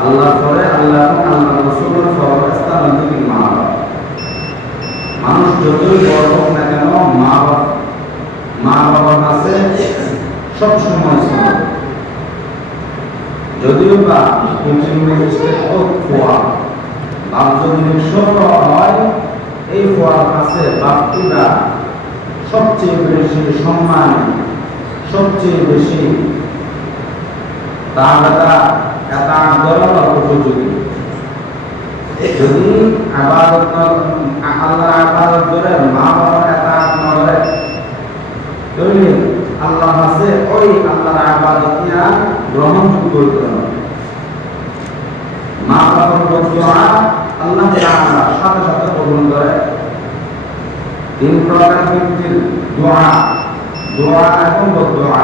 আল্লাহ পরে আল্লাহ আল্লাহ রসুলের ফরজ স্থান হচ্ছে মা মানুষ যতই বড় হোক না কেন, মা বাবা মা বাবার কাছে সবসময় ছিল যদিও বা ফোয়া বাপ যদি নিঃস্ব হয়, এই ফোয়ার কাছে বাপটিরা সবচেয়ে বেশি সম্মান, সবচেয়ে বেশি তাহলে এটা আন্দোলন উপযোগী যদি আবাদত আল্লাহ আবাদত করে, মা বাবার এটা নগরে তাহলে আল্লাহ আছে, ওই আল্লাহর আবাদত নিয়া গ্রহণযোগ্য হইতে হবে। মা বাবার বদুয়া আল্লাহ তাআলা সাথে সাথে কবুল করে। তিন প্রকার ব্যক্তির দোয়া। দোয়া এবং বদুয়া।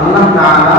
আল্লাহ তাআলা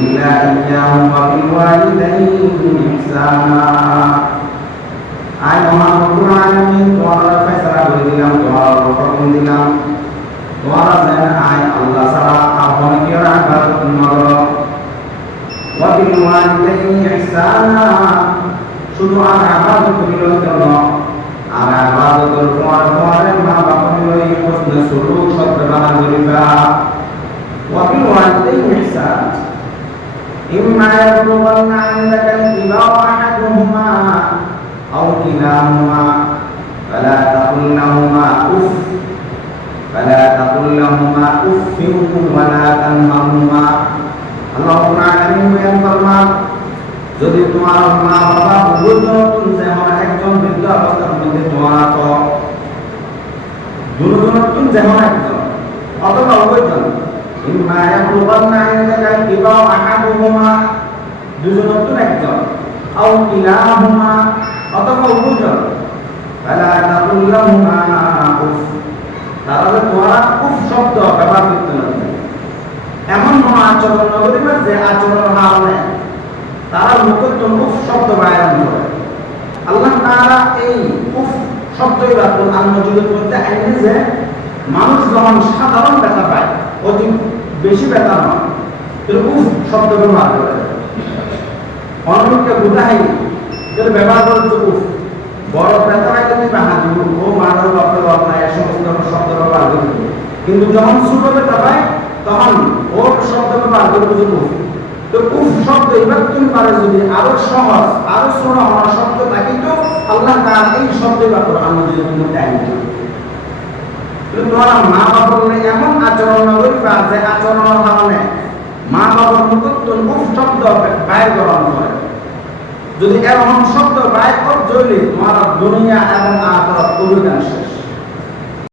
إلههم وبوالديه إحسانا Ayah Al-Quran Tuhan Faisal Abdillah Tuhan Alhamdulillah Tuhan Zain Ayah Allah Sarah Abang Kira Barat Umar Wabil Walidayni Ihsana Sudu Arhabat Kumilu Tengok Arhabat Kumilu Bapak Kumilu Husna Suruh Sot Berbahan Wabil Walidayni Ihsana إما يبلغن عندك الكبر أحدهما أو كلاهما فلا تقل لهما أف فلا تقل لهما أف ولا تنهرهما اللهم আলামিন বয়ান ফরমান যদি তোমার মা বাবা বুঝ নতুন যেমন একজন বৃদ্ধ অবস্থার মধ্যে তোমার তো দুজন নতুন যেমন একজন অথবা উভয়জন ইম্মা ইয়াবলুগান্না ইনদাকা আল-কিবার আহাদুহুমা। দুজন নতুন একজন। আও কিলাহুমা অথবা উভয়জন। ফালা তাকুল লাহুমা উফ তাহলে শব্দ ব্যবহার এমন কোন আচরণ নগরীবা যে আচরণ কারণে তারা মুখত উফ শব্দ বায়ান করে। আল্লাহ তাআলা এই উফ শব্দই বা কোরআন মজিদের মধ্যে যে মানুষ যখন সাধারণ ব্যথা পায় অতি বেশি ব্যথা নয় কিন্তু উফ, শব্দ ব্যবহার করে অন্যকে বুঝাই কিন্তু ব্যবহার করে তো উফ। বড় ব্যথা পাইলে তুমি হাত ও মানব বাপের বাপ নাই এ সমস্ত শব্দ ব্যবহার করে কিন্তু যখন ছোট ব্যথা পায়, তখন ওর শব্দ ব্যবহার করে উফ। তো উফ শব্দ এবার তুমি পারে যদি আরও সহজ, আরও ছোট হওয়ার শব্দ থাকে তো আল্লাহ তার এই শব্দ বা কোরআন যদি তুমি টাইম তোমার মা বাবার এমন আচরণ করিবা যে আচরণ কারণে মা বাবার মুখত উফ শব্দ বাইর গ্রহণ করে যদি এমন শব্দ কর জরুরি তোমার দুনিয়া এবং আখরাত অভিযান শেষ।